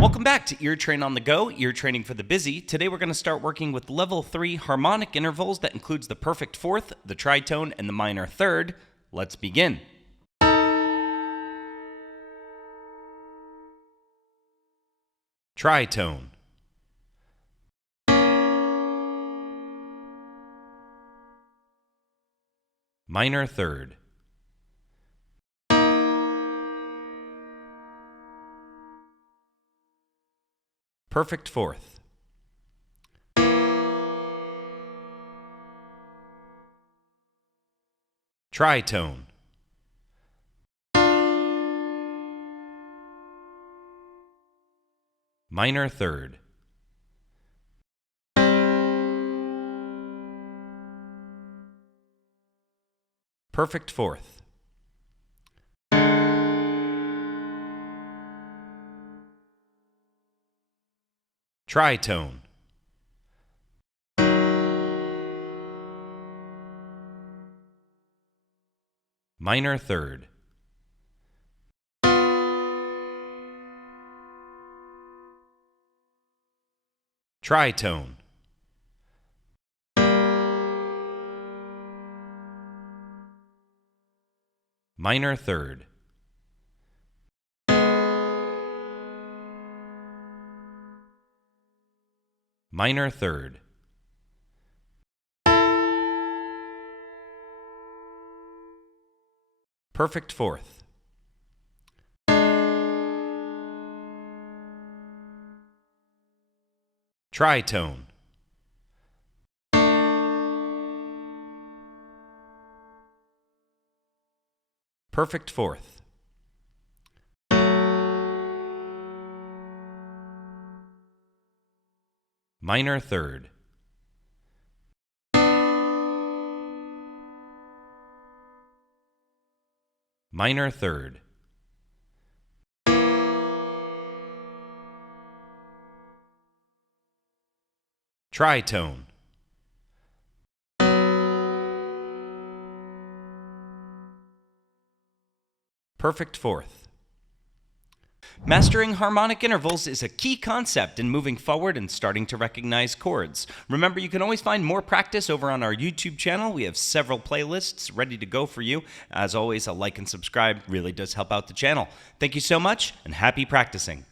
Welcome back to Ear Train on the Go, ear training for the busy. Today we're going to start working with level 3 harmonic intervals that includes the perfect fourth, the tritone, and the minor third. Let's begin. Tritone. Minor third. Perfect fourth. Tritone. Minor third. Perfect fourth. Tritone. Minor third. Tritone. Minor third. Minor third. Perfect fourth. Tritone. Perfect fourth. Minor third. Minor third. Tritone. Perfect fourth. Mastering harmonic intervals is a key concept in moving forward and starting to recognize chords. Remember, you can always find more practice over on our YouTube channel. We have several playlists ready to go for you. As always, a like and subscribe really does help out the channel. Thank you so much, and happy practicing.